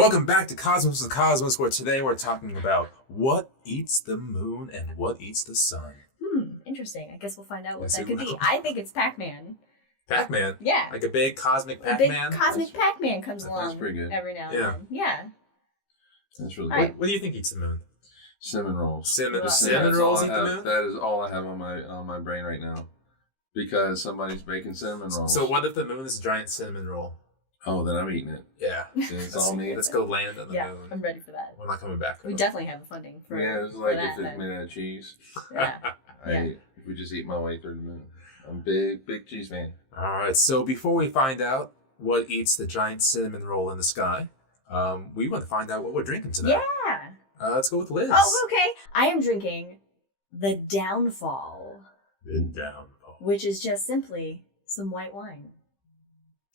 Welcome back to Cosmos of the Cosmos, where today we're talking about what eats the moon and what eats the sun. Interesting. I guess we'll find out what Yes, that we could be. will. I think it's Pacman. Pac-Man? Yeah. Like a big cosmic A big Pac-Man? cosmic Pac-Man comes That's along pretty good. every now and Yeah. then. Yeah. That's really All good. right. What do you think eats the moon? Cinnamon rolls. Cinnamon That's rolls all eat I the have- moon? That is all I have on my brain right now, because somebody's baking cinnamon rolls. So what if the moon is a giant cinnamon roll? Oh, then I'm eating it. Yeah. It's all me. Let's go land on the Yeah, moon. I'm ready for that. We're not coming back. We definitely have the funding for Yeah, it's for like that, if it's then. made out of cheese. Yeah. I would just eat my way through the moon. I'm a big cheese man. All right, so before we find out what eats the giant cinnamon roll in the sky, we want to find out what we're drinking today. Yeah. Let's go with Liz. Oh, okay. I am drinking the Downfall, The downfall. which is just simply some white wine.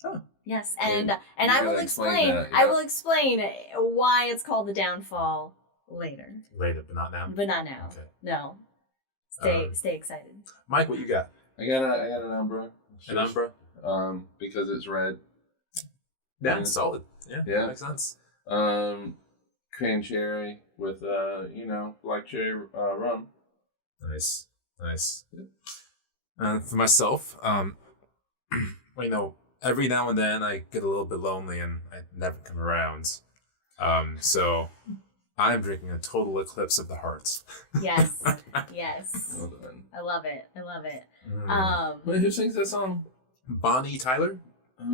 Oh. Yes, Yeah, and you I will gotta explain explain. that, I yeah. will explain why it's called the Downfall later, Later, but not now. but not now. Okay. No. Stay excited. Mike, what you got? I got an Umbra. An Umbra? Because it's red. Yeah, Yeah. solid. Yeah, Yeah. makes sense. Cran cherry with black cherry rum. Nice. For myself, every now and then I get a little bit lonely and I never come around. So I'm drinking a total eclipse of the heart. Yes. Yes. Well done. I love it. Wait, who sings that song? Bonnie Tyler?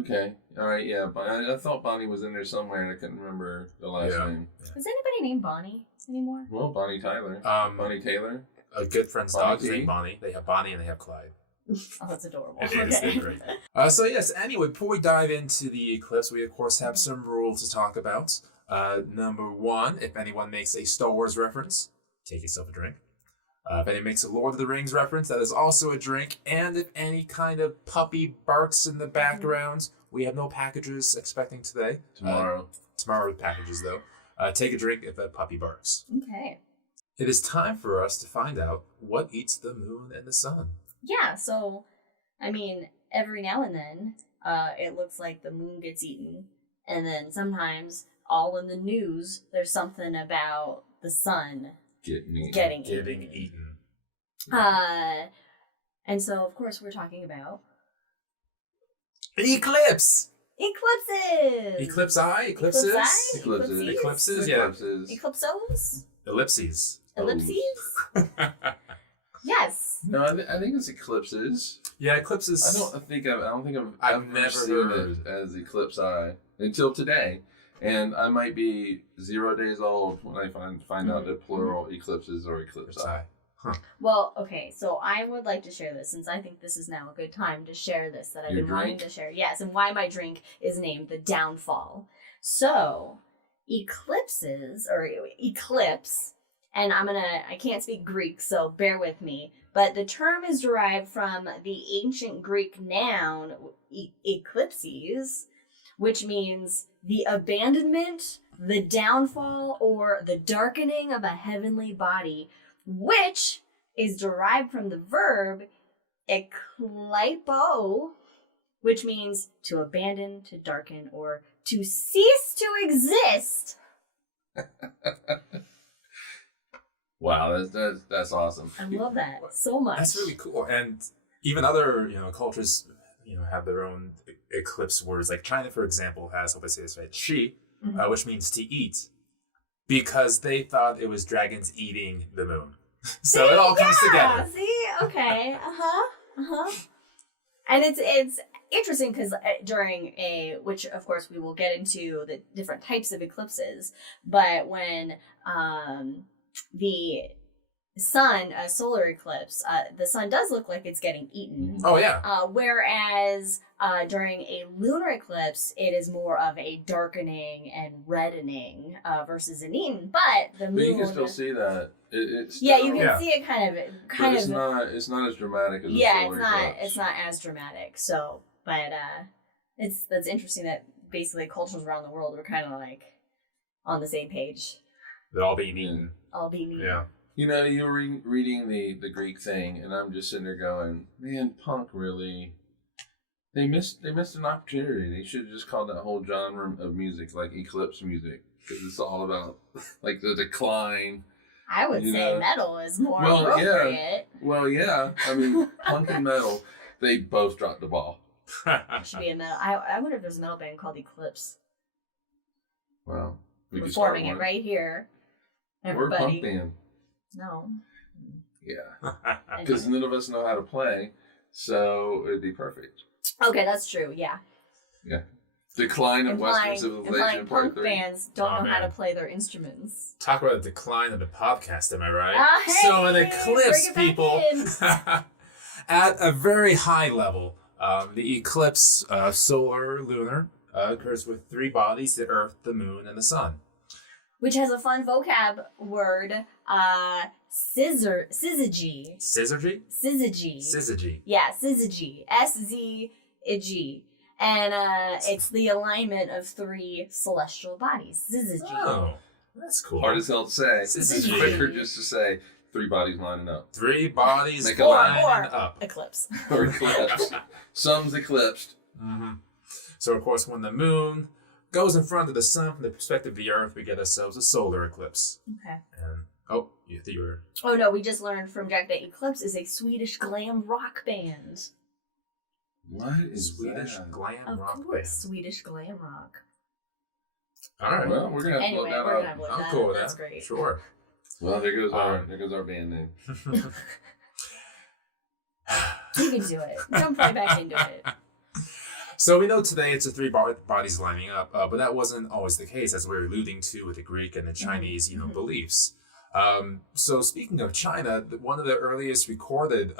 Okay. All right. Yeah. I thought Bonnie was in there somewhere, and I couldn't remember the last name. Is anybody named Bonnie anymore? Well, Bonnie Tyler. Bonnie Taylor. A good friend's Bonnie dog is T? named Bonnie. They have Bonnie and they have Clyde. Oh, that's adorable. It is. They're great. So yes, anyway, before we dive into the eclipse, we of course have some rules to talk about. Number one, if anyone makes a Star Wars reference, take yourself a drink. If anyone makes a Lord of the Rings reference, that is also a drink. And if any kind of puppy barks in the background, we have no packages expecting today. Tomorrow. Tomorrow with packages, though. Take a drink if a puppy barks. Okay. It is time for us to find out what eats the moon and the sun. Yeah, so, I mean, every now and then, it looks like the moon gets eaten. And then sometimes, all in the news, there's something about the sun getting eaten. And so, of course, we're talking about Eclipse! eclipses! Eclipse eye? Eclipses? Eclipses. Eclipses, yeah. Eclipses. Eclipsos? Ellipses. Ellipses? Yes. No, I think it's eclipses. Yeah, eclipses. I don't think I've I've ever never seen heard. it as eclipse eye until today, and I might be 0 days old when I find out that plural eclipses or eclipse eye. Well, okay, so I would like to share this, since I think this is now a good time to share this that I've Your been wanting drink? to share. Yes, and why my drink is named the Downfall. So, eclipses, or eclipse, and I can't speak Greek, so bear with me, but the term is derived from the ancient Greek noun eclipses, which means the abandonment, the downfall, or the darkening of a heavenly body, which is derived from the verb eklypo, which means to abandon, to darken, or to cease to exist. Wow, that's awesome. I love that so much. That's really cool. And even other, cultures, have their own eclipse words. Like China, for example, has, hope I say this right, shi, which means to eat, because they thought it was dragons eating the moon. So it all comes together. See, okay, and it's interesting because during which of course we will get into the different types of eclipses, but when the sun, a solar eclipse, the sun does look like it's getting eaten. Oh, yeah. Whereas during a lunar eclipse, it is more of a darkening and reddening versus an eaten. But the moon, But you can still see that. It's yeah, you can Yeah. see it kind It's of. it's not as dramatic as Yeah, a solar eclipse. it's not as dramatic. So, but that's interesting that basically cultures around the world were kind of like on the same page, They're all being eaten. all being eaten. Yeah. You were reading the Greek thing, and I'm just sitting there going, man, punk really They missed an opportunity. They should have just called that whole genre of music like Eclipse music, because it's all about like the decline. I would say know. metal is more Well, appropriate. Well, yeah. I mean, punk and metal, they both dropped the ball. It should be a metal. I wonder if there's a metal band called Eclipse. Wow. We We're could start forming it one. right here. We're a punk Everybody. band. No. Yeah. Because none of us know how to play, so it'd be perfect. Okay, that's true. Yeah. Yeah. Decline of Western Civilization implying Part punk 3. bands don't Oh, know how to man. play their instruments. Talk about the decline of the podcast, am I right? Ah, hey, So an eclipse, bring it back people, at a very high level, the eclipse, solar, lunar, occurs with three bodies: the Earth, the Moon, and the Sun. Which has a fun vocab word, syzygy. Syzygy? Syzygy. Syzygy. Yeah, syzygy. S-Z-I-G. And it's the alignment of three celestial bodies. Syzygy. Oh, that's cool. Hard as hell to say. It's Syzygy. quicker just to say 3 bodies lining up. Three bodies Make a lining line. up. Eclipse. Or eclipsed. Some's eclipsed. Mm-hmm. So, of course, when the moon goes in front of the sun from the perspective of the Earth, we get ourselves a solar eclipse. Okay. And, you were... Oh no, we just learned from Jack that Eclipse is a Swedish glam rock band. What is Swedish that? glam Of rock course, band. Swedish glam rock. All right. Well, we're gonna have to Anyway, look that we're up. gonna look I'm that cool up. with That's that. great. Sure. Well, there goes our band name. You can do it. Jump right back into it. So we know today it's the three bodies lining up, but that wasn't always the case, as we were alluding to with the Greek and the Chinese, beliefs. So speaking of China, one of the earliest recorded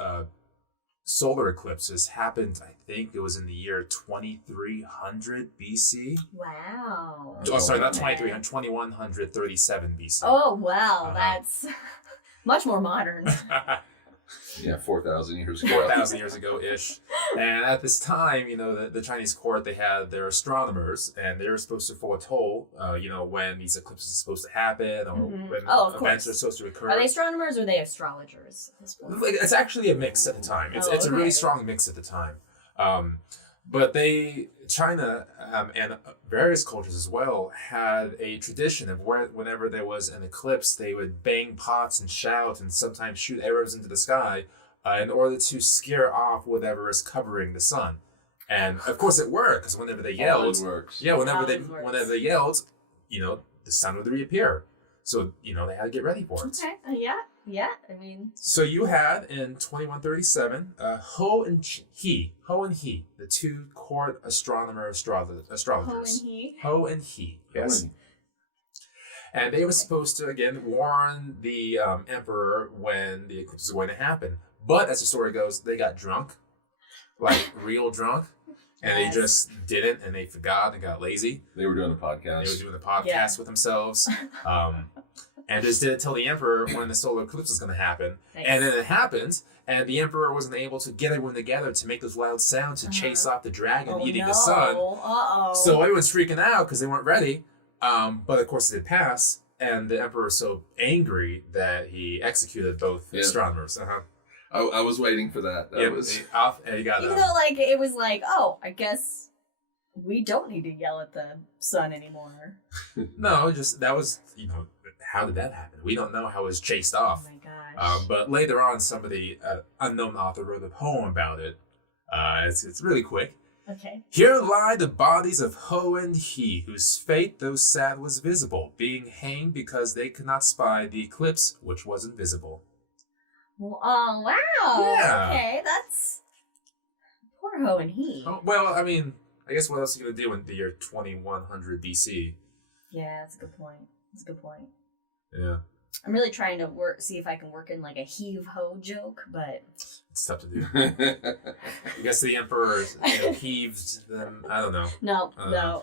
solar eclipses happened, I think it was in the year 2300 BC. Wow. Oh, sorry, not Okay. 2300, 2137 BC. Oh wow, Uh-huh. that's much more modern. Yeah, 4,000 years ago. 4,000 years ago-ish. And at this time, the Chinese court, they had their astronomers, and they were supposed to foretold, when these eclipses are supposed to happen, or Mhm. when Oh, of events course. are supposed to occur. Are they astronomers or are they astrologers? At this point? Like, it's actually a mix at the time. It's a really okay. strong mix at the time. But China and various cultures as well had a tradition of whenever there was an eclipse, they would bang pots and shout and sometimes shoot arrows into the sky in order to scare off whatever is covering the sun. And of course it worked, because whenever they yelled, Always works. yeah, whenever Always works. they yelled, the sun would reappear. So they had to get ready for it. Okay. Yeah. I mean, So you had in 2137 Ho and He, the two court astrologers. Ho and he. Ho and He, yes. And they were supposed to again warn the emperor when the eclipse was going to happen. But as the story goes, they got drunk, like real drunk, and Yes. they just didn't, and they forgot and got lazy. They were doing a podcast. They were doing the podcast Yeah. with themselves. And just didn't tell the emperor when the solar eclipse was going to happen. Nice. And then it happened, and the emperor wasn't able to get everyone together to make those loud sounds to chase off the dragon eating the sun. Uh-oh. So everyone's freaking out because they weren't ready. But of course it did pass, and the emperor was so angry that he executed both astronomers. I was waiting for that. And he got Even though, it was like, oh, I guess we don't need to yell at the sun anymore. no, just that was how did that happen? We don't know how it was chased Oh off. my gosh. But later on, somebody, unknown author, wrote a poem about it. It's really quick. Okay. Here lie the bodies of Ho and He, whose fate, though sad, was visible, being hanged because they could not spy the eclipse which was invisible. Well, oh, wow. Yeah. Okay, that's... Poor Ho and he. Oh, well, I mean, I guess what else are you going to do in the year 2100 BC? Yeah, that's a good point. Yeah. I'm really trying to see if I can work in, a heave-ho joke, but... It's tough to do. I guess the emperor heaved them. I don't know. No.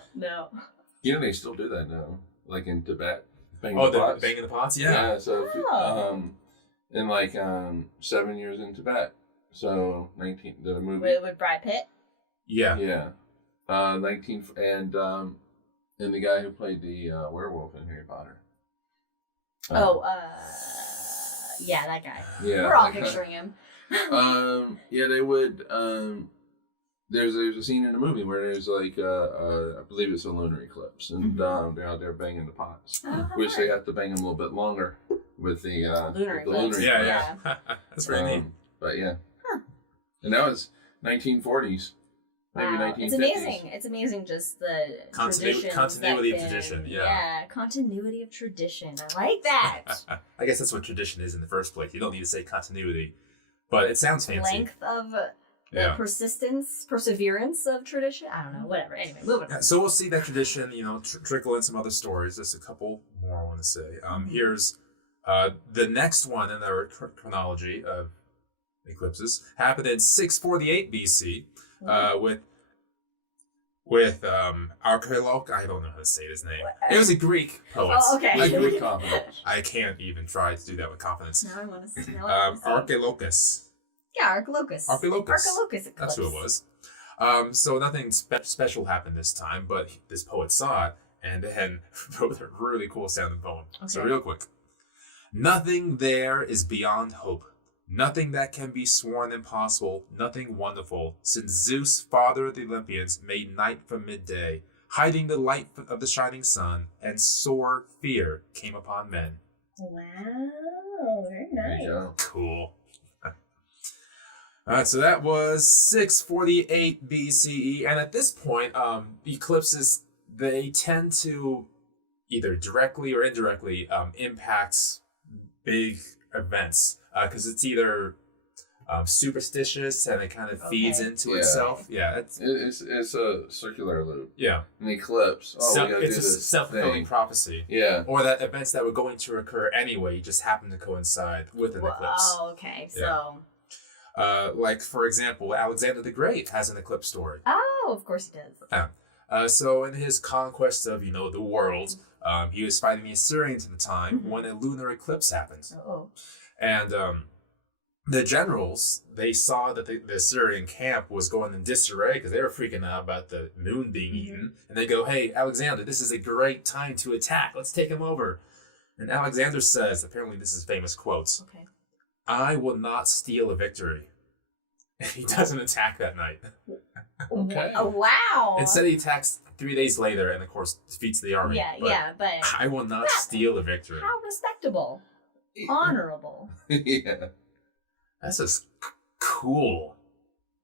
They still do that now. Like in Tibet. Banging Oh, the pots. banging the pots? Yeah, so Oh. in 7 years in Tibet. So 19 the movie. With Brad Pitt? Yeah. Yeah. 19 and the guy who played the werewolf in Harry Potter. Yeah, that guy. Yeah. We're all that guy. picturing him. They would there's a scene in the movie where there's like I believe it's a lunar eclipse, and they're out there banging the pots, which they have to bang them a little bit longer with the lunar eclipse. Yeah. That's pretty neat. But yeah, and that was 1940s, maybe 1950s. It's amazing. It's amazing just the continuity of tradition. Yeah, continuity of tradition. I like that. I guess that's what tradition is in the first place. You don't need to say continuity, but it sounds fancy. Length of perseverance of tradition. I don't know. Whatever. Anyway, moving on. So we'll see that tradition, trickle in some other stories. Just a couple more I want to say. Here's the next one in our chronology of eclipses. Happened in 648 BC with Archeolog. I don't know how to say his name. It was a Greek poet. Oh, okay. With confidence. I can't even try to do that with confidence. Now I want to see. Archeologos. Yeah, Archeologos. Eclipse. That's who it was. So nothing special happened this time, but this poet saw it and then wrote a really cool sounding poem. Okay. So real quick. Nothing there is beyond hope. Nothing that can be sworn impossible. Nothing wonderful. Since Zeus, father of the Olympians, made night from midday, hiding the light of the shining sun, and sore fear came upon men. Wow, very nice. There you go. Cool. All right, so that was 648 BCE, and at this point, eclipses, they tend to either directly or indirectly impact big events, because it's either superstitious and it kind of feeds into itself. Yeah, it's a circular loop. Yeah, An eclipse. It's a self-fulfilling prophecy. Yeah, or that events that were going to occur anyway just happen to coincide with an eclipse. Oh, okay. So. Like, for example, Alexander the Great has an eclipse story. Oh, of course he does. So in his conquest of, the world, he was fighting the Assyrians at the time when a lunar eclipse happened. Oh. And the generals, they saw that the Assyrian camp was going in disarray because they were freaking out about the moon being eaten. And they go, hey, Alexander, this is a great time to attack. Let's take him over. And Alexander says, apparently this is famous quotes, Okay. I will not steal a victory. And he doesn't attack that night. Okay. Oh, wow. Instead, he attacks 3 days later and, of course, defeats the army. But I will not steal a victory. How respectable. Honorable. Yeah. That's just cool.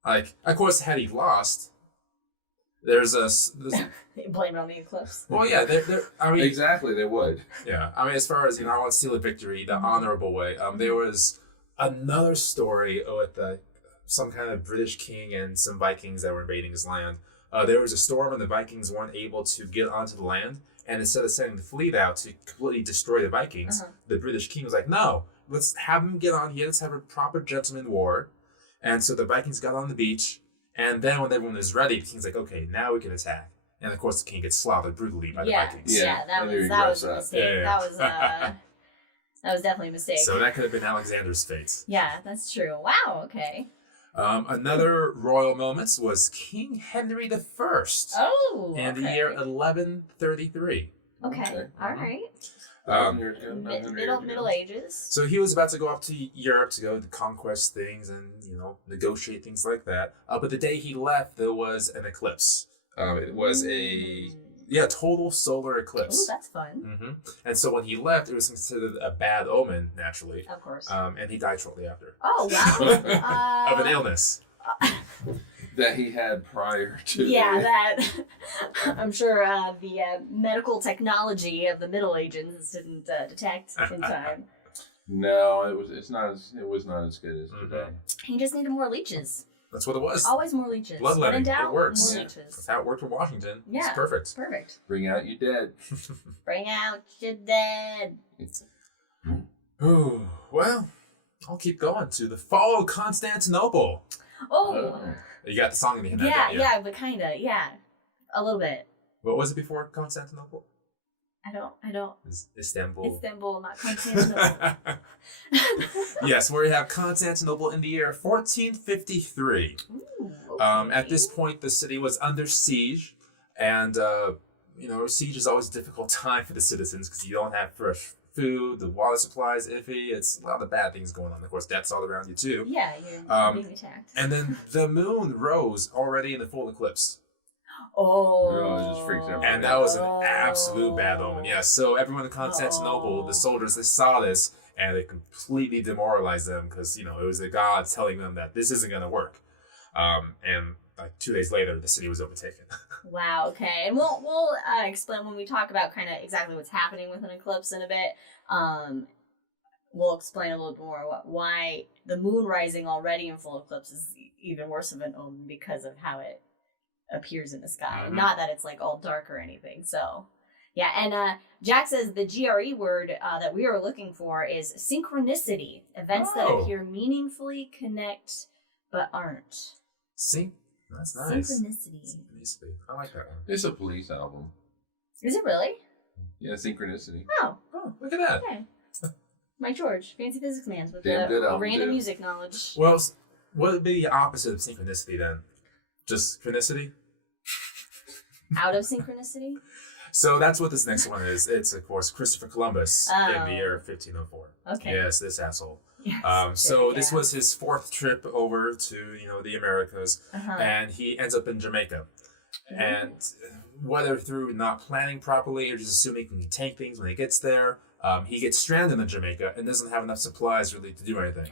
Like, of course, had he lost, there's Blame it on the eclipse. well, yeah, I mean, Exactly, they would. yeah. I mean, as far as I want to steal a victory, the honorable way. There was another story with some kind of British king and some Vikings that were invading his land. There was a storm, and the Vikings weren't able to get onto the land. And instead of sending the fleet out to completely destroy the Vikings, the British king was like, "No, let's have them get on here. Let's have a proper gentleman war." And so the Vikings got on the beach. And then when everyone is ready, the king's like, okay, now we can attack. And of course, the king gets slaughtered brutally by the Vikings. Yeah, that was a mistake. Yeah. That was definitely a mistake. So that could have been Alexander's fate. Yeah, that's true. Wow, okay. Another royal moment was King Henry I. Oh, in the year 1133. Okay. All right. Middle Ages. So he was about to go up to Europe to go to conquest things and, negotiate things like that. But the day he left, there was an eclipse. It was a total solar eclipse. Oh, that's fun. Mm-hmm. And so when he left, it was considered a bad omen, naturally. Of course. And he died shortly after. Oh, wow. Of an illness. That he had prior to. Yeah, that I'm sure the medical technology of the Middle Ages didn't detect in time. No, it was not as good as today. He just needed more leeches. That's what it was. Always more leeches. Bloodletting. When in doubt, it works. More leeches. That's how it worked for Washington. Yeah. It's perfect. Perfect. Bring out your dead. Bring out your dead. Ooh, well, I'll keep going to the fall of Constantinople. Oh. You got the song in the head. Yeah, but kinda, yeah. A little bit. What was it before Constantinople? I don't. Istanbul. Istanbul, not Constantinople. Yes, where we have Constantinople in the year 1453. Ooh, okay. At this point, the city was under siege, and siege is always a difficult time for the citizens because you don't have food, the water supply is iffy. It's a lot of bad things going on. Of course, death's all around you too. Yeah, you're being attacked. And then the moon rose already in the full eclipse. Oh, it just freaks everybody And that was an absolute bad omen. Yeah, so everyone in Constantinople, the soldiers, they saw this and it completely demoralized them because, you know, it was the gods telling them that this isn't going to work. And like 2 days later, the city was overtaken. Wow. Okay, and we'll explain when we talk about kind of exactly what's happening with an eclipse in a bit. We'll explain a little bit more why the moon rising already in full eclipse is even worse of an omen because of how it appears in the sky. Mm-hmm. Not that it's like all dark or anything. So, yeah. And Jack says the GRE word that we are looking for is synchronicity. Events that appear meaningfully connect but aren't. That's nice. Synchronicity. I like that one. It's a Police album. Is it really? Yeah, Synchronicity. Oh, Look at that. okay. Mike George, fancy physics man with Damn good album, random too. music knowledge. Well, what would be the opposite of synchronicity then? Just chronicity? Out of synchronicity? So that's what this next one is. It's, of course, Christopher Columbus in the year 1504. Okay. Yes, this asshole. Yes, So this was his 4th trip over to, you know, the Americas, Uh-huh. and he ends up in Jamaica. And whether through not planning properly or just assuming he can tank things when he gets there, he gets stranded in Jamaica and doesn't have enough supplies really to do anything.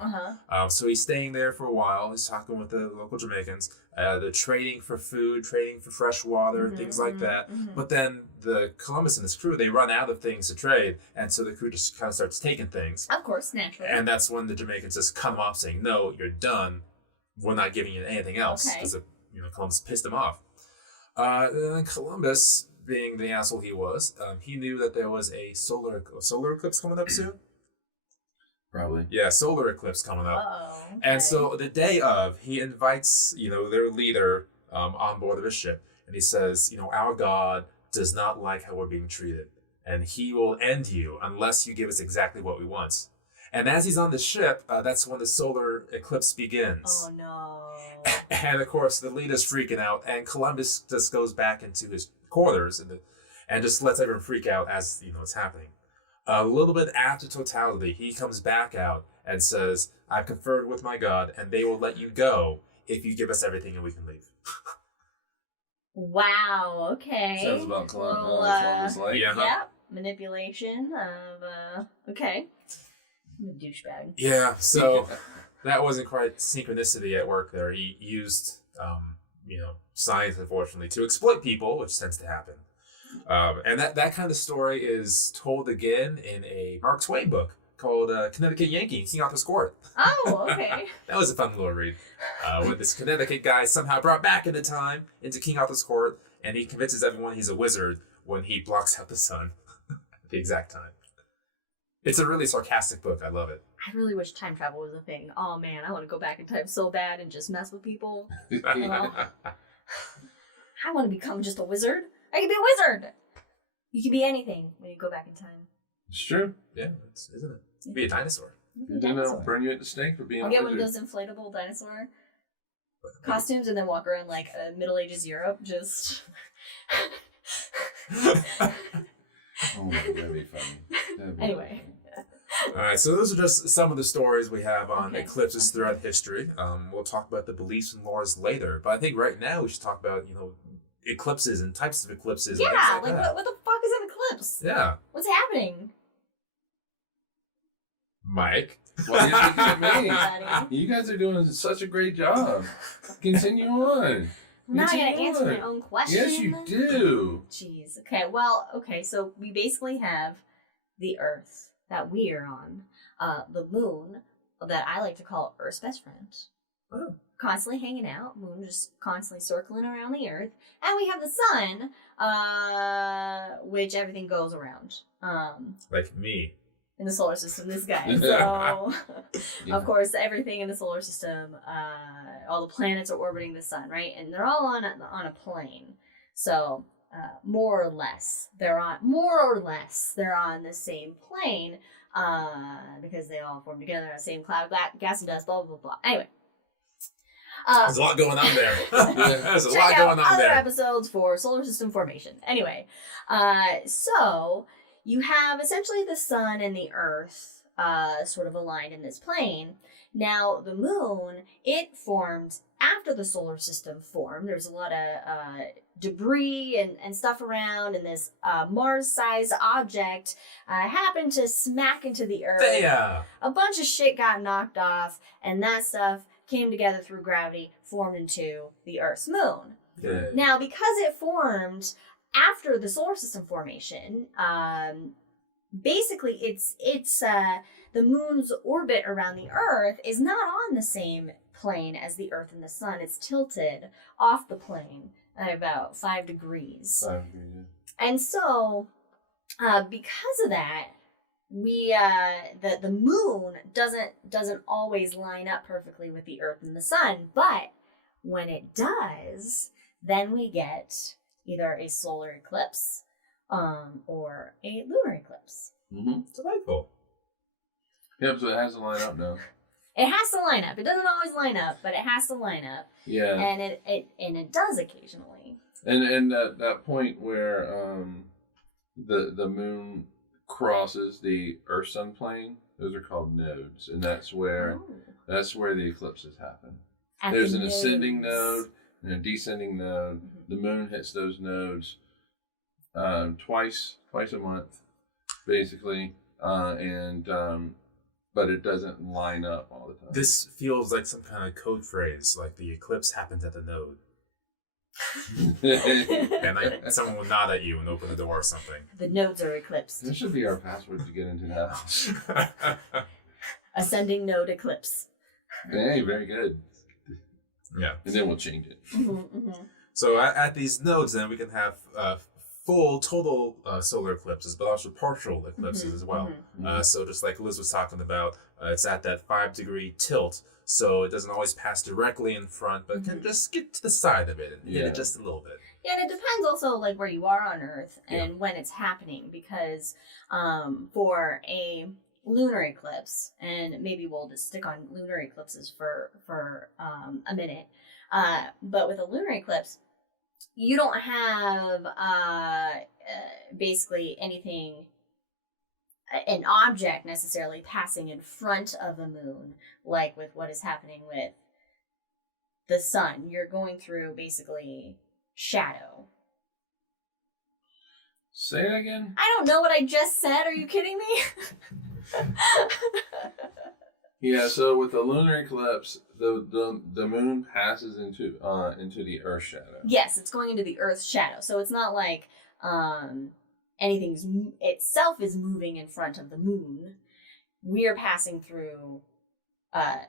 So he's staying there for a while. He's talking with the local Jamaicans. They're trading for food, trading for fresh water, things like that. But then the Columbus and his crew, they run out of things to trade, and so the crew just kind of starts taking things. Of course, naturally. And that's when the Jamaicans just cut him off, saying, "No, you're done. We're not giving you anything else," because Columbus pissed him off. Then Columbus, being the asshole he was, he knew that there was a solar eclipse coming up soon. Probably. Yeah, solar eclipse coming up. Okay. And so the day of, he invites, their leader on board of his ship. And he says, our God does not like how we're being treated. And he will end you unless you give us exactly what we want. And as he's on the ship, that's when the solar eclipse begins. Oh, no. And, of course, the leader's freaking out. And Columbus just goes back into his quarters and just lets everyone freak out as, it's happening. A little bit after totality, he comes back out and says, "I've conferred with my God, and they will let you go if you give us everything and we can leave." Wow, okay. Sounds about Columbus like. Yeah, manipulation of, okay. I'm a douchebag. Yeah, so that wasn't quite synchronicity at work there. He used, science, unfortunately, to exploit people, which tends to happen. And that kind of story is told again in a Mark Twain book called Connecticut Yankee, King Arthur's Court. Oh, okay. That was a fun little read. When this Connecticut guy somehow brought back into time, into King Arthur's Court, and he convinces everyone he's a wizard when he blocks out the sun at the exact time. It's a really sarcastic book. I love it. I really wish time travel was a thing. Oh, man, I want to go back in time so bad and just mess with people. I want to become just a wizard. I can be a wizard. You can be anything when you go back in time. It's true. Yeah, isn't it? You can be a dinosaur. You know, burn you at the stake for being I'll a get wizard. one of those inflatable dinosaur costumes and then walk around like Middle Ages Europe, just... Oh, that'd be funny. Anyway. All right, so those are just some of the stories we have on Okay. eclipses throughout history. We'll talk about the beliefs and laws later, but I think right now we should talk about, eclipses and types of eclipses. Yeah, and things like that. what the fuck is an eclipse? Yeah, What's happening? Mike. Why are you looking at me? Buddy. You guys are doing such a great job. Continue on. Now I gotta Continue answer on. my own question. Yes, you do. Jeez. Okay, so we basically have the Earth that we are on, the moon that I like to call Earth's best friend. Oh. Constantly hanging out, moon just constantly circling around the Earth, and we have the sun, which everything goes around. Like me. In the solar system, this guy. So, Yeah. of course, everything in the solar system, all the planets are orbiting the sun, right? And they're all on a plane. So, more or less, they're on the same plane, because they all form together in the same cloud, gas and dust, blah blah blah. Anyway. There's a lot going on there. There's a lot Check out going on other there. episodes for solar system formation. Anyway, so you have essentially the sun and the earth sort of aligned in this plane. Now, the moon, it formed after the solar system formed. There's a lot of debris and stuff around, and this Mars-sized object happened to smack into the earth. Yeah. A bunch of shit got knocked off, and that stuff came together through gravity, formed into the Earth's moon. Yeah. Now, because it formed after the solar system formation, basically it's the moon's orbit around the Earth is not on the same plane as the Earth and the sun. It's tilted off the plane at about 5 degrees. And so, because of that, we the moon doesn't always line up perfectly with the Earth and the sun, but when it does, then we get either a solar eclipse or a lunar eclipse. Mm-hmm. It's delightful. Yep, so it has to line up now. It has to line up. It doesn't always line up, but it has to line up. Yeah. And it does occasionally. And that point where the moon crosses the Earth-Sun plane, those are called nodes, and that's where the eclipses happen. There's an ascending node and a descending node. Mm-hmm. The moon hits those nodes twice a month, basically, but it doesn't line up all the time. This feels like some kind of code phrase, like the eclipse happens at the node. And like someone will nod at you and open the door or something. The nodes are eclipsed. This should be our password to get into the house. Ascending node eclipse. Hey, very good. Yeah. And then we'll change it. Mm-hmm, mm-hmm. So at these nodes, then we can have full, total solar eclipses, but also partial eclipses as well. Mm-hmm. So just like Liz was talking about, it's at that 5-degree tilt, so it doesn't always pass directly in front, but can just get to the side of it and hit it just a little bit. Yeah, and it depends also like where you are on Earth and when it's happening, because for a lunar eclipse, and maybe we'll just stick on lunar eclipses for a minute, but with a lunar eclipse, you don't have basically anything, an object necessarily passing in front of the moon, like with what is happening with the sun. You're going through basically shadow. Say it again? I don't know what I just said. Are you kidding me? Yeah, so with the lunar eclipse, the moon passes into the Earth's shadow. Yes, it's going into the Earth's shadow. So it's not like anything's itself is moving in front of the moon. We're passing through.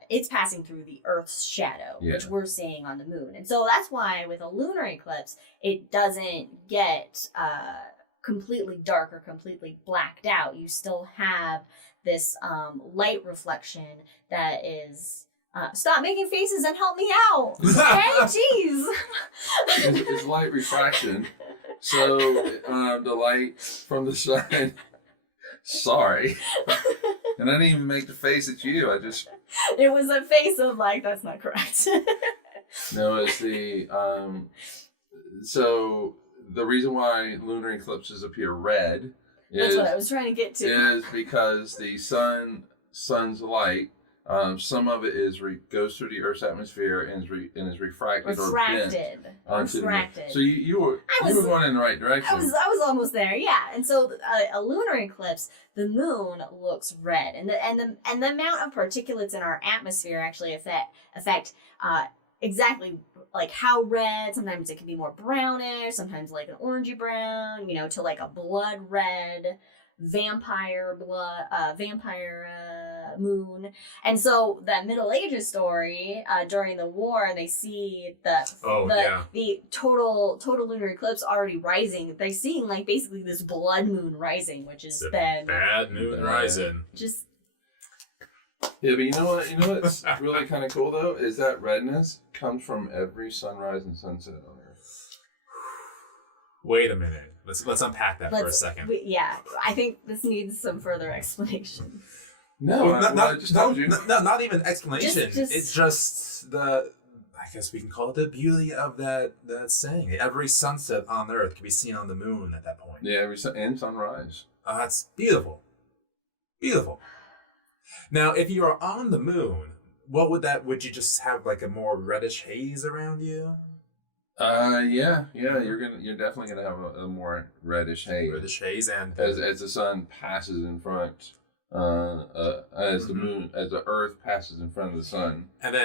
It's passing through the Earth's shadow, which we're seeing on the moon, and so that's why with a lunar eclipse, it doesn't get completely dark or completely blacked out. You still have this light reflection that is. Stop making faces and help me out. Okay, jeez. It's light refraction. So the light from the sun. Sorry. And I didn't even make the face at you. It was a face of like, that's not correct. No, it's the so the reason why lunar eclipses appear red that's what I was trying to get to. Is because the sun's light, some of it goes through the Earth's atmosphere and is refracted or bent onto the moon. So you were going in the right direction. I was almost there, yeah. And so a lunar eclipse, the moon looks red, and the amount of particulates in our atmosphere actually affect exactly like how red. Sometimes it can be more brownish, sometimes like an orangey brown, to like a blood red vampire moon. And so that Middle Ages story during the war, they see the total lunar eclipse already rising. They're seeing like basically this blood moon rising, which is then bad moon rising. Just yeah, but you know what's really kind of cool though is that redness comes from every sunrise and sunset on Earth. Wait a minute. Let's unpack that for a second. I think this needs some further explanation. No, I just told you. Not even explanation. Just it's just I guess we can call it the beauty of that saying. Every sunset on Earth can be seen on the moon at that point. Yeah, and sunrise. That's beautiful. Beautiful. Now, if you are on the moon, would you just have like a more reddish haze around you? Yeah, you're definitely gonna have a more reddish haze. Reddish haze, and as the sun passes in front, as the Earth passes in front of the sun, and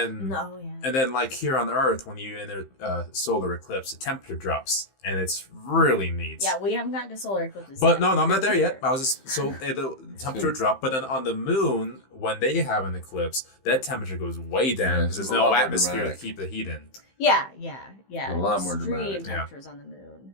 then like here on Earth, when you enter solar eclipse, the temperature drops, and it's really neat. Yeah, we haven't gotten to solar eclipses. But no, I'm not there yet. I was just the temperature drop, but then on the moon, when they have an eclipse, that temperature goes way down because there's no atmosphere to keep the heat in. Yeah. A lot more Extreme dramatic. temperatures on the moon.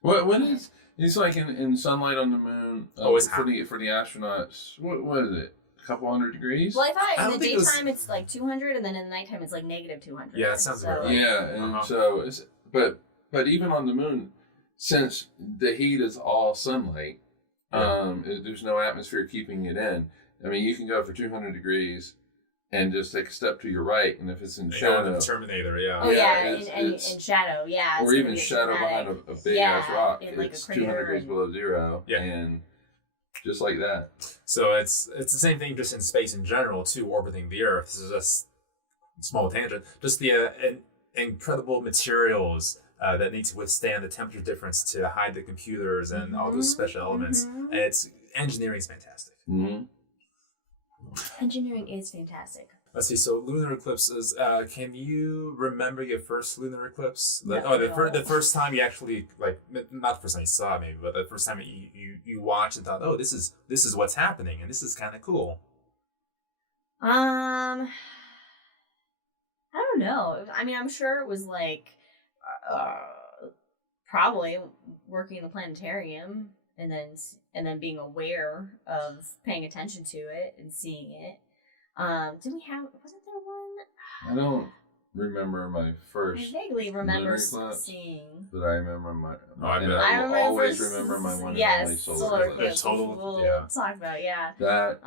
What is it's like in sunlight on the moon? For the astronauts. What is it? A couple hundred degrees? Well, I thought in the daytime it's like 200, and then in the nighttime it's like negative 200. Yeah, that sounds right. Yeah, and so it's but even on the moon, since the heat is all sunlight, there's no atmosphere keeping it in. I mean, you can go for 200 degrees and just take a step to your right, and if it's in shadow, Terminator, yeah. Oh in shadow, yeah. Or even shadow behind a big ass rock. It's 200 degrees below zero, yeah. And just like that. So it's the same thing just in space in general too, orbiting the Earth. This is just a small tangent. Just the incredible materials that need to withstand the temperature difference to hide the computers and all those special elements. It's engineering's fantastic. Mm-hmm. Engineering is fantastic. Let's see. So lunar eclipses. Can you remember your first lunar eclipse? No. The first time you actually not the first time you saw it maybe, but the first time you watched and thought, oh, this is what's happening and this is kind of cool. I don't know. I mean, I'm sure it was like probably working in the planetarium and then being aware of paying attention to it and seeing it. Wasn't there one? I don't remember my first. I vaguely remember eclipse, seeing. but I remember my. I will always remember my one and only solar eclipse. We'll talk about that.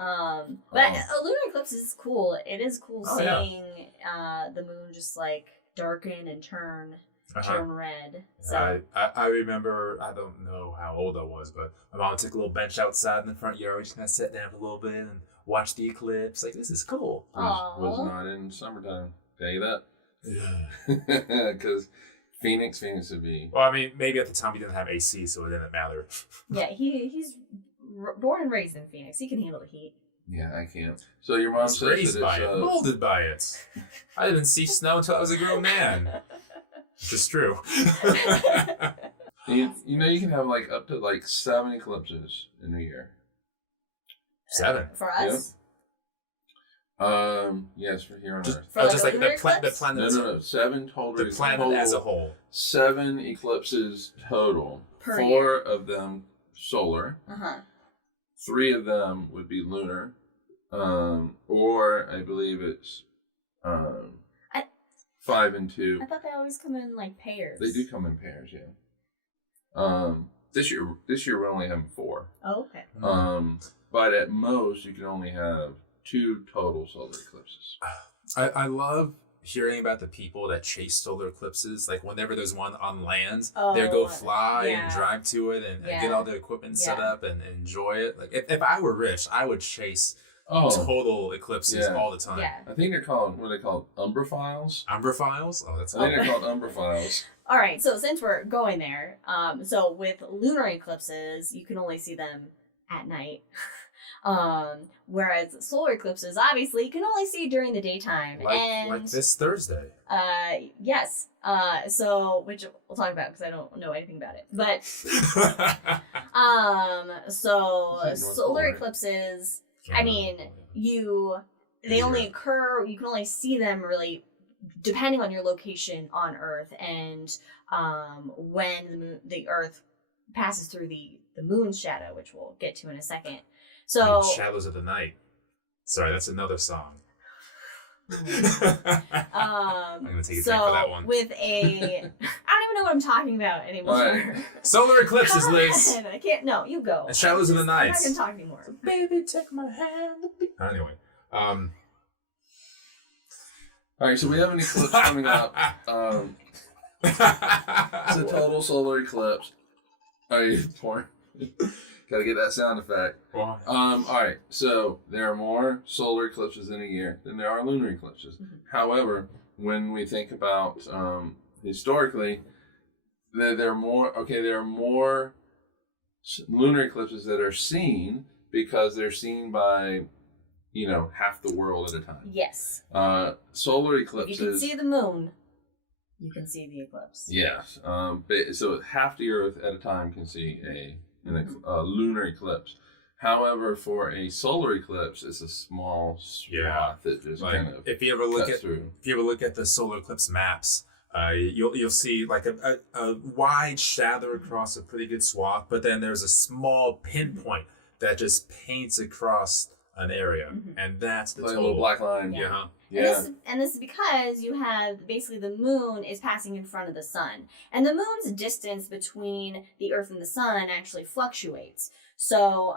But a lunar eclipse is cool. It is cool seeing the moon just like darken and turn red. So I remember, I don't know how old I was, but my mom took a little bench outside in the front yard. We just kind of sat down for a little bit and watched the eclipse. Like, this is cool. Was not in summertime. Tell you that. Because Phoenix would be. Well, I mean, maybe at the time he didn't have AC, so it didn't matter. Yeah, he's born and raised in Phoenix. He can handle the heat. Yeah, I can't. So your mom says raised by it, molded by it. I didn't see snow until I was a grown man. Which is true. you can have up to 7 eclipses in a year. 7 for us. Yep. Yes, for here on Earth. Just like the planet. No. 7 total. The planet as a whole. 7 eclipses total. Per 4 year. of them solar. 3 of them would be lunar. Or I believe it's 5 and 2. I thought they always come in pairs. They do come in pairs, yeah. This year we're only having 4. Oh, okay. But at most you can only have 2 total solar eclipses. I love hearing about the people that chase solar eclipses. Like whenever there's one on land, they'll go fly and drive to it and get all the equipment set up and enjoy it. Like if I were rich, I would chase total eclipses all the time. Yeah. I think they're called, what are they called? Umbra files? Umbra files? Oh, that's I think they're called Umbra files. All right, so since we're going there, so with lunar eclipses, you can only see them at night. Whereas solar eclipses, obviously, you can only see during the daytime. Like this Thursday. Yes. So, which we'll talk about because I don't know anything about it. But, so solar eclipses, I mean, they only occur, you can only see them really depending on your location on Earth and when the Earth passes through the moon's shadow, which we'll get to in a second. So Shadows of the Night. Sorry, that's another song. I'm gonna take a drink for that one. With I don't even know what I'm talking about anymore. Right. Solar eclipses, Liz. I can't. No, you go. And Shadows of the Night. I'm not gonna talk anymore. Baby, take my hand. Anyway, all right. So we have an eclipse coming up. It's a total solar eclipse. Are you pouring? Gotta get that sound effect. Well, All right. So there are more solar eclipses in a year than there are lunar eclipses. Mm-hmm. However, when we think about historically, there are more. Okay, there are more lunar eclipses that are seen because they're seen by, half the world at a time. Yes. Solar If eclipses. you can see the moon, you can see the eclipse. Yes. So half the Earth at a time can see a lunar eclipse. However, for a solar eclipse, it's a small swath that just kind of if you ever look cuts through. If you ever look at the solar eclipse maps, you'll see like a wide shadow across a pretty good swath, but then there's a small pinpoint that just paints across an area, and that's the Like a total little black line. Yeah. Yeah. And this is because you have basically the moon is passing in front of the sun. And the moon's distance between the Earth and the sun actually fluctuates. So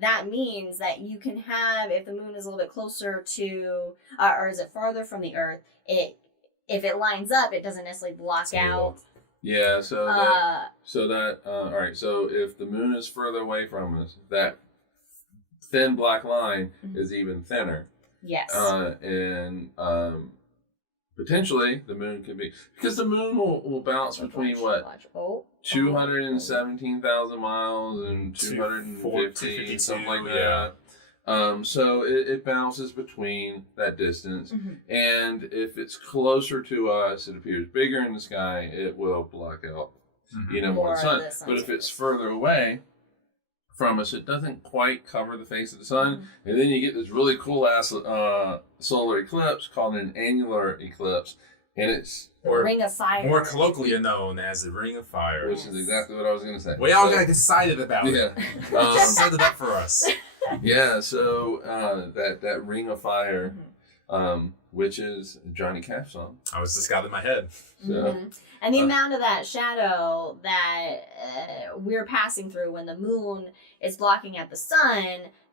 that means that you can have, if the moon is a little bit closer to, or is it farther from the Earth, if it lines up, it doesn't necessarily block out. Yeah, so all right, so if the moon is further away from us, that thin black line is even thinner. Yes. And potentially the moon could be, because the moon will bounce between 217,000 miles and 250, something like that. So it bounces between that distance, and if it's closer to us, it appears bigger in the sky. It will block out, more sun. But if it's further away from us, it doesn't quite cover the face of the sun, and then you get this really cool ass solar eclipse called an annular eclipse, and it's Ring of Fire, more colloquially known as the Ring of Fire, which is exactly what I was going to say. We all got excited about it. Yeah, Set it up for us. Yeah, so that Ring of Fire, which is a Johnny Cash song. I was just got in my head. So, and the amount of that shadow that we're passing through when the moon is blocking at the sun,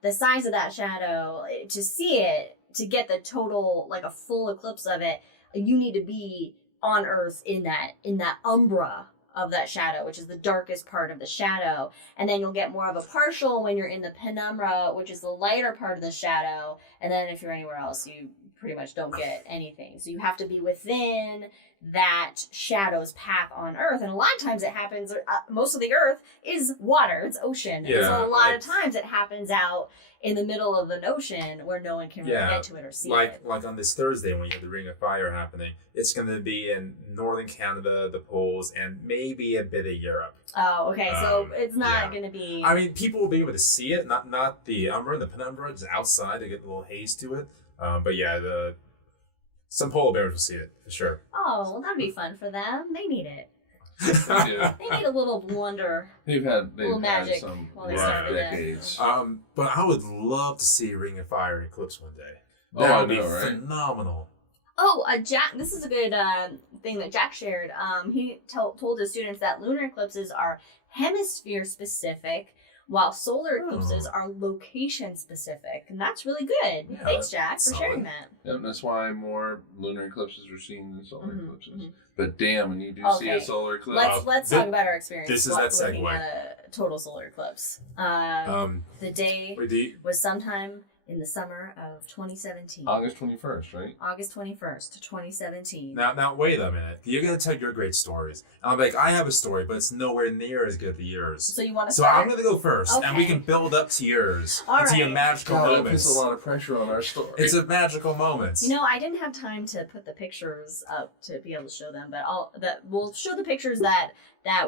the size of that shadow, to see it, to get the total, like a full eclipse of it, you need to be on Earth in that Umbra of that shadow, which is the darkest part of the shadow. And then you'll get more of a partial when you're in the penumbra, which is the lighter part of the shadow. And then if you're anywhere else, you pretty much don't get anything. So you have to be within that shadow's path on Earth. And a lot of times it happens, most of the Earth is water, it's ocean. Yeah, and so a lot of times it happens out in the middle of an ocean where no one can really get to it or see it. Like on this Thursday when you have the Ring of Fire happening, it's going to be in northern Canada, the poles, and maybe a bit of Europe. Oh, okay. So it's not going to be... I mean, people will be able to see it, not the Umbra, the penumbra, just outside to get a little haze to it. But yeah, some polar bears will see it, for sure. Oh, well, that'd be fun for them. They need it. yeah. They need a little wonder. They've had magic some while they rough started it. decades. But I would love to see Ring of Fire eclipse one day. Oh, That I would be know, right? phenomenal. Oh, Jack, this is a good thing that Jack shared. He told his students that lunar eclipses are hemisphere specific, while solar eclipses are location specific. And that's really good. Yeah, Thanks, Jack, for solid. sharing that. Yep, that's why more lunar eclipses are seen than solar Mhm, eclipses. mhm. But damn, when you do see a Okay. solar eclipse, Let's talk about our experience. This is that looking segue. at a total solar eclipse. The day was sometime in the summer of 2017. August 21st, right? August 21st, 2017. Now wait a minute. You're gonna tell your great stories. And I'm like, I have a story, but it's nowhere near as good as yours. So you want to So start? I'm gonna go first, and we Okay. can build up to yours, All to your right. magical God, that moments. puts a lot of pressure on our story. It's a magical moment. You know, I didn't have time to put the pictures up to be able to show them, but we'll show the pictures that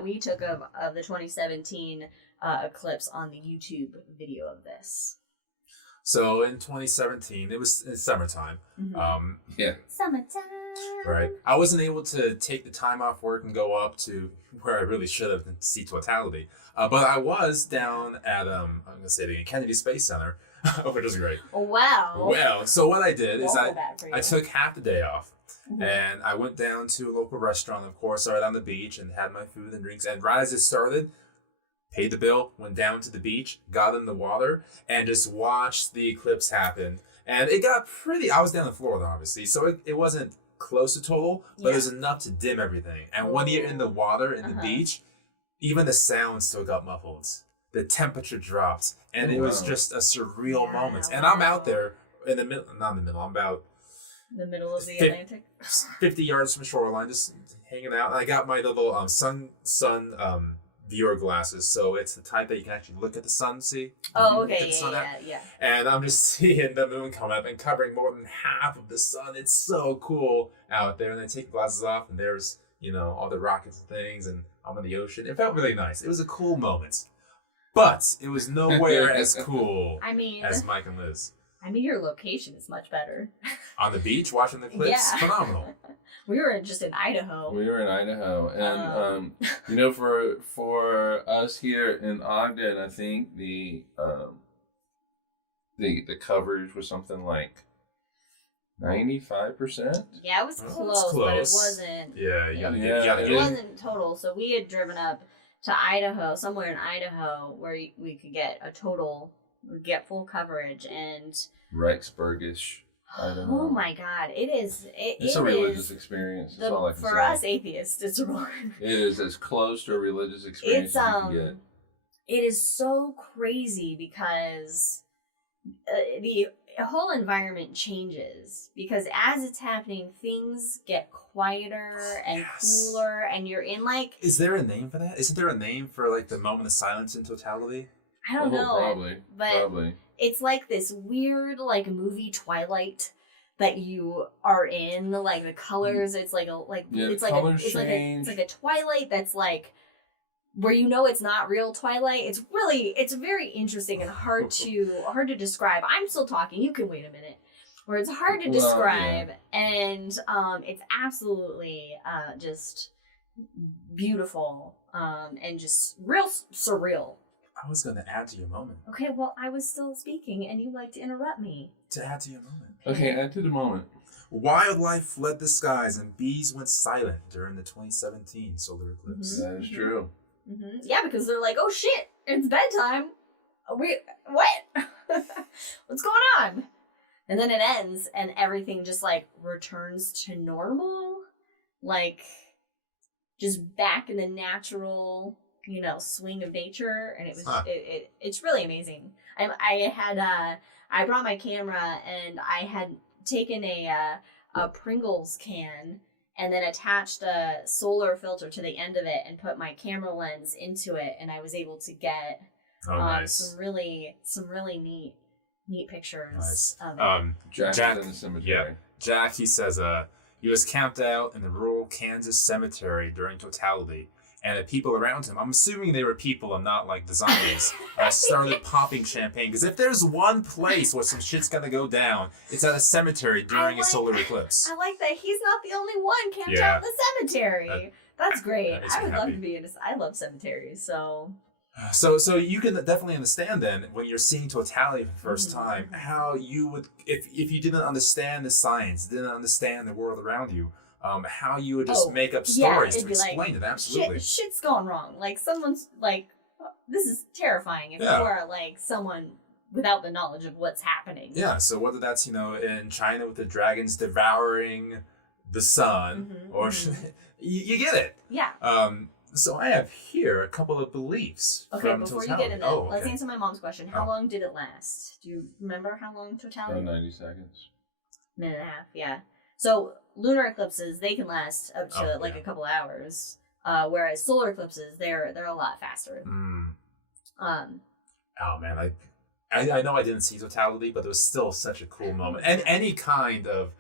we took of the 2017 eclipse on the YouTube video of this. So in 2017, it was in summertime. Mm-hmm. yeah. Summertime. Right. I wasn't able to take the time off work and go up to where I really should have to see totality. But I was down at I'm gonna say the Kennedy Space Center, which is great. Wow. Well, so what I did is Well, bad for you. I took half the day off. Mhm. And I went down to a local restaurant, of course, right on the beach, and had my food and drinks. And right as it started, paid the bill, went down to the beach, got in the water, and just watched the eclipse happen. And it got pretty... I was down in Florida, obviously, so it wasn't close to total, but it was enough to dim everything. And when you're in the water, in the beach, even the sound still got muffled. the temperature dropped, and Oh, it was wow. just a surreal Yeah, moment. And I'm out wow. there in the middle, not in the middle. I'm about The middle of the Fif- Atlantic. 50 yards from shoreline, just hanging out. And I got my little sun viewer glasses, so it's the type that you can actually look at the sun, see? Oh, Look at okay, the sun out. yeah. And I'm just seeing the moon come up and covering more than half of the sun. It's so cool out there. And I take the glasses off, and there's, all the rockets and things, and I'm in the ocean. It felt really nice. It was a cool moment. But it was nowhere as cool I mean, as Mike and Liz. your location is much better. On the beach, watching the eclipse, Yeah. phenomenal. We were just in Idaho. We were in Idaho, and for us here in Ogden, I think the coverage was something like 95%. Yeah, it was Oh, it's close, but it close. wasn't. Yeah, you gotta Yeah, get It it. wasn't total. So we had driven up to Idaho, somewhere in Idaho, where we could get full coverage, and Rexburgish. Idaho. oh my God, it's It's a religious experience. That's all I can for say. us atheists, it's It is as close to a religious experience it's as you can get. it is so crazy because the whole environment changes, because as it's happening, things get quieter and Yes. cooler, and you're in like, Is there a name for that? Isn't there a name for like the moment of silence in totality? I don't know, Probably. it's like this weird like movie Twilight that you are in, like the colors. It's like it's like a Twilight that's like where it's not real Twilight. It's very interesting and hard to describe. I'm still talking. You can wait a minute. Where it's hard to describe, and it's absolutely just beautiful, and just real surreal. I was going to add to your moment. Okay, well, I was still speaking, and you like to interrupt me. To add to your moment. Okay, add to the moment. Wildlife fled the skies and bees went silent during the 2017 solar eclipse. Mhm. That is true. Mm-hmm. Yeah, because they're like, oh shit, it's bedtime. What? What's going on? And then it ends, and everything just like returns to normal, like just back in the natural, swing of nature. And it was it's really amazing. I brought my camera, and I had taken a Pringles can and then attached a solar filter to the end of it and put my camera lens into it, and I was able to get some really neat pictures Nice. of it. Jack is in the cemetery. Yeah. Jack, he says, he was camped out in the rural Kansas cemetery during totality, and the people around him, I'm assuming they were people and not like the zombies, started popping champagne. Because if there's one place where some shit's gonna go down, it's at a cemetery during a solar eclipse. I like that he's not the only one camped out in the cemetery. That's great. That makes I me would love happy. to be I love cemeteries, so. So you can definitely understand then when you're seeing totality for the first time how you would, if you didn't understand the science, didn't understand the world around you, how you would just make up stories to explain it. Absolutely, shit's going wrong. Like someone's like, this is terrifying. If you are like someone without the knowledge of what's happening. Yeah. So whether that's in China with the dragons devouring the sun, or you get it. Yeah. So I have here a couple of beliefs. Okay, from before totality. you get into okay. let's answer my mom's question. How long did it last? Do you remember how long totality? 90 seconds. Minute and a half, yeah. So lunar eclipses, they can last up to a couple hours. Whereas solar eclipses, they're a lot faster. Oh man, I know I didn't see totality, but it was still such a cool moment. And any kind of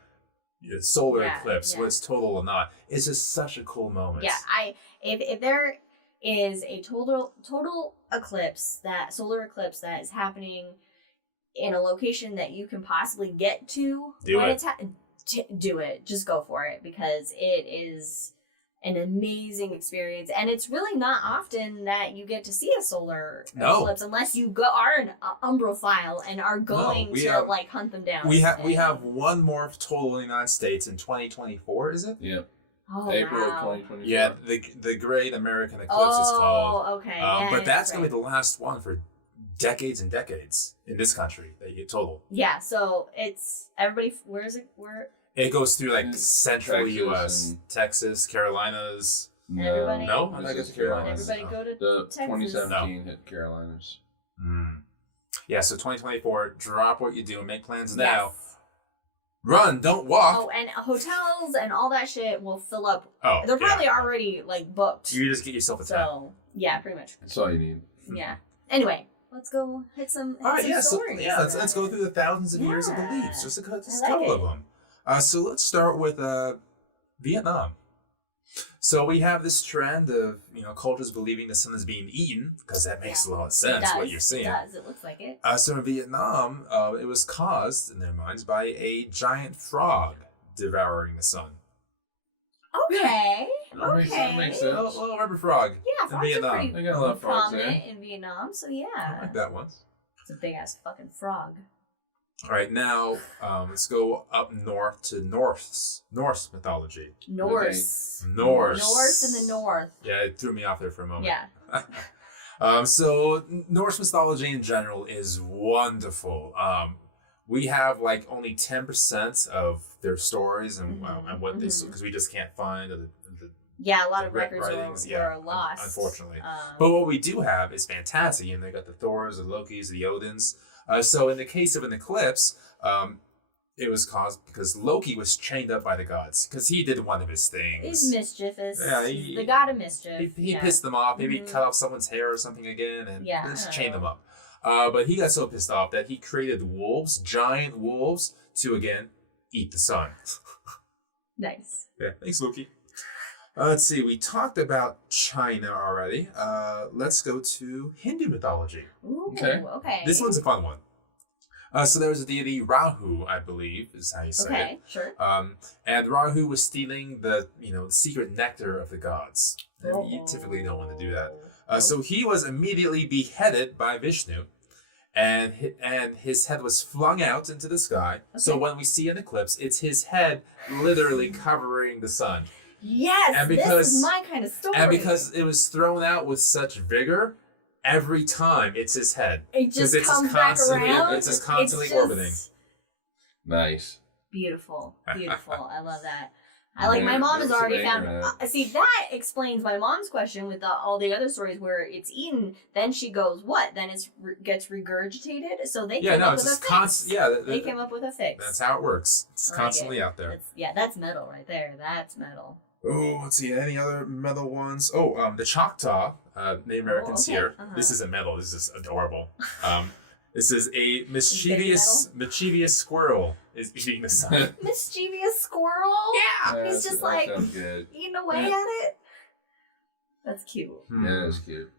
solar eclipse, whether it's total or not, it's just such a cool moment. Yeah, if there is a total eclipse, that solar eclipse that is happening in a location that you can possibly get to, do it. Just go for it, because it is an amazing experience, and it's really not often that you get to see a solar eclipse unless you are an Umbrophile and are going to hunt them down. We have one more total in the United States in 2024. Is it? Yeah. Oh, April wow. of 2024. Yeah, the Great American Eclipse is called. Oh, okay. But that's going to be the last one for decades and decades in this country that you get total. Yeah, so it's everybody. Where is it? Where? It goes through central Texas U.S., Texas, Carolinas. Everybody- No? This I guess is Carolinas. Everybody go to The Texas. 2017 hit Carolinas. Yeah, so 2024, drop what you do and make plans Yes. now. Run, don't walk. Oh, and hotels and all that shit will fill up. Oh, They're probably yeah. already like booked. You just get yourself a tent. So yeah, pretty much. That's all you need. Yeah. Anyway, let's go hit some. All right, yeah, stories. let's go through the thousands of years of beliefs. Just a I like couple it. of them. So let's start with Vietnam. So we have this trend of cultures believing the sun is being eaten because that makes a lot of sense. It does. What you're seeing. It does. It looks like it. So in Vietnam, it was caused in their minds by a giant frog devouring the sun. Okay. That makes sense. A little rubber frog. Yeah, in frogs are Vietnam. pretty They got a lot of frogs prominent there. in Vietnam. So I yeah, like that one. it's a big ass fucking frog. All right, now let's go up north to Norse mythology. Norse. Norse in the north. Yeah, it threw me off there for a moment. Yeah. So Norse mythology in general is wonderful. We have like only 10% of their stories and what they because we just can't find the Yeah, a lot the of records writings, were lost. unfortunately. Um, But what we do have is fantastic, and they got the Thors, the Lokis, the Odins. So in the case of an eclipse, it was caused because Loki was chained up by the gods because he did one of his things. he's mischievous. Yeah, He's the god of mischief. He yeah. pissed them off. Maybe cut off someone's hair or something again, and just chain them up. But he got so pissed off that he created wolves, giant wolves, to again eat the sun. Nice. Yeah, thanks, Loki. Let's see. We talked about China already. Let's go to Hindu mythology. Ooh, Okay. okay. This one's a fun one. So there was a deity Rahu, I believe, is how you say it. Okay, sure. And Rahu was stealing the secret nectar of the gods. And you Oh. typically don't want to do that. So he was immediately beheaded by Vishnu, and his head was flung out into the sky. So Okay. when we see an eclipse, it's his head literally covering the sun. Yes, And this because- is my kind of story. And because it was thrown out with such vigor, every time it's his head. it just it's comes just back constantly- around. it's just constantly just orbiting. Nice. Beautiful, beautiful. I love that. Yeah, My mom has there's already something found. in that. See, that explains my mom's question with all the other stories where it's eaten. Then she goes, "What?" Then it gets regurgitated. So they came up it's with a just fix. constant. Yeah, They came up with a fix. that's how it works. It's I like constantly it. out there. That's metal right there. That's metal. Oh, let's see. Any other metal ones? Oh, the Choctaw, Native Americans okay. here. Uh-huh. This isn't metal. This is adorable. This is a mischievous squirrel is eating the sun. Mischievous squirrel. Yeah. He's just that like sounds good. eating away at it. That's cute. Yeah, that's cute.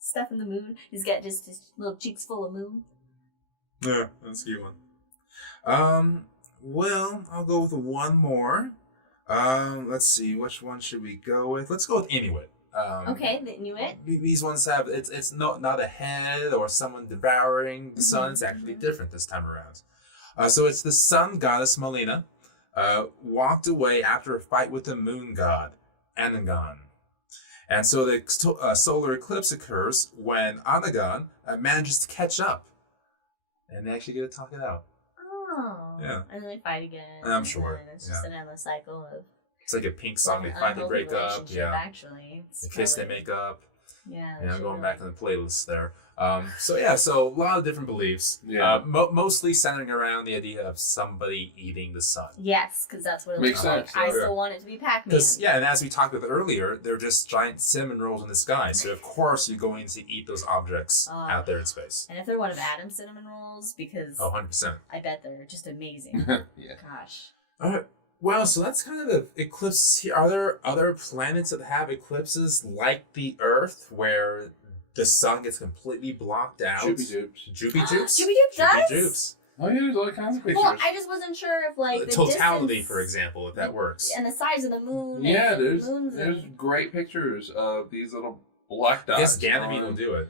Stuff in the moon. He's got just his little cheeks full of moon. Yeah, that's a cute one. Well, I'll go with one more. Let's see. Which one should we go with? Let's go with Inuit. Okay, the Inuit. These ones have it's not a head or someone devouring the sun. It's actually different this time around. So it's the sun goddess Malina walked away after a fight with the moon god Anagon. And so the solar eclipse occurs when Anagon manages to catch up. And they actually get to talk it out. Oh. Yeah. And then they fight again. I'm sure, And it's just an endless cycle of It's like a Pink song. They an finally unhealthy break up. relationship, Yeah. Actually. It's They kiss, they probably- make up. Yeah. Yeah, they going should back on the playlist there. So a lot of different beliefs. Yeah. Mostly centering around the idea of somebody eating the sun. Yes, because that's what it Makes looks like. sense, I yeah. still want it to be Pacman. Because and as we talked about earlier, they're just giant cinnamon rolls in the sky. So of course you're going to eat those objects out there in space. And if they're one of Adam's cinnamon rolls, because Oh, 100%. I bet they're just amazing. Yeah. Gosh. All right. Well, so that's kind of the eclipse here. Are there other planets that have eclipses like the Earth, where the sun gets completely blocked out? Joopy Joops. Joopy Joops? Joopy Joops does? Joops. Oh yeah, there's all kinds of pictures. Well, I just wasn't sure if like The the totality, distance for example, if that works. and the size of the moon. Yeah, and there's moons there's and- great pictures of these little black I guess dots. Ganymede will do it.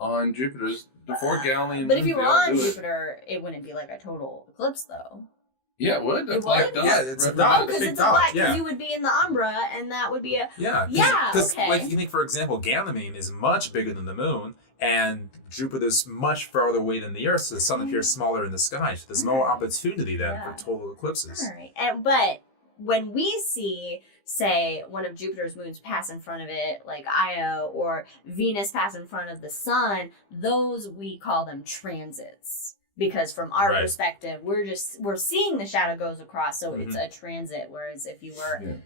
on Jupiter's the four Galilean. But if you were moons, they all on do it. Jupiter, it wouldn't be like a total eclipse, though. Yeah, it would. The It black would? dot Yeah, it's a represents- dot. Oh, because big it's a dot, black. Because yeah. you would be in the Umbra, and that would be a. Yeah. Yeah, Because, okay. like, you think, for example, Ganymede is much bigger than the moon, and Jupiter's much farther away than the Earth, so the sun appears smaller in the sky. So there's more opportunity then Yeah. for total eclipses. All right, but when we see, say, one of Jupiter's moons pass in front of it, like Io, or Venus pass in front of the sun, those we call them transits. Because from our perspective, we're seeing the shadow goes across, so it's a transit. Whereas if you were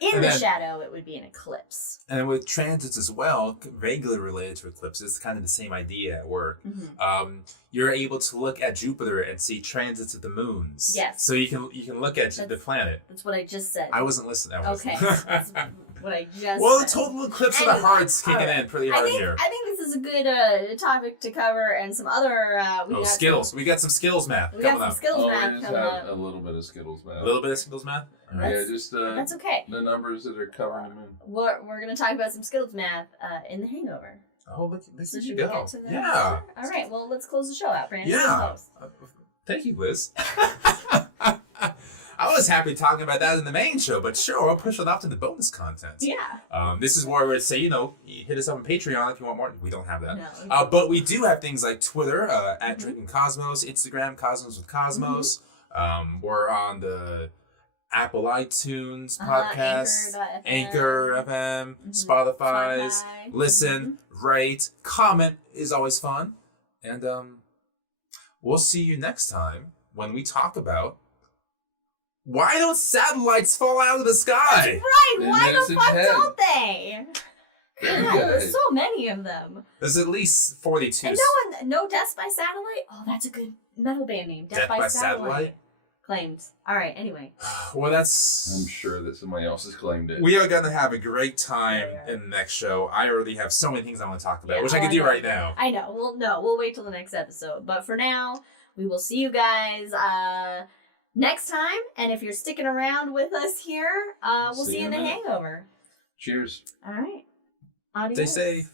in the shadow, it would be an eclipse. And with transits as well, vaguely related to eclipses, it's kind of the same idea at work. You're able to look at Jupiter and see transits of the moons. Yes. So you can look at the planet. That's what I just said. I wasn't listening. Okay. That's what I just Well, said. the total eclipse of the heart's kicking in pretty hard here. I think this is a good topic to cover, and some other... Skittles. We got some Skittles math coming up. We got some Skittles math we just coming have up. a little bit of Skittles math. A little bit of Skittles math? Yeah, just that's okay. The numbers that are covering the moon. We're going to talk about some Skittles math in The Hangover. Oh, look, this So is should you we go. get to the Yeah. All right, well, let's close the show out, Brandon. Yeah. Thank you, Liz. I was happy talking about that in the main show, but sure, I'll push it off to the bonus content. Yeah. This is where we say, you hit us up on Patreon if you want more. We don't have that. No. But we do have things like Twitter, at Drinking Cosmos, Instagram, Cosmos with Cosmos. We're on the Apple iTunes podcast, Anchor FM, Spotify. Listen, rate, comment is always fun. And we'll see you next time when we talk about why don't satellites fall out of the sky? That's right. Why the fuck don't they? God, there's so many of them. There's at least 42. And no Deaths by Satellite? Oh, that's a good metal band name. Death by Satellite. Claimed. All right, anyway. Well, I'm sure that somebody else has claimed it. We are going to have a great time in the next show. I already have so many things I want to talk about, which I can do right now. I know. Well, no, we'll wait till the next episode. But for now, we will see you guys next time. And if you're sticking around with us here, we'll see you in The Hangover. Cheers. All right. Adios. Stay safe.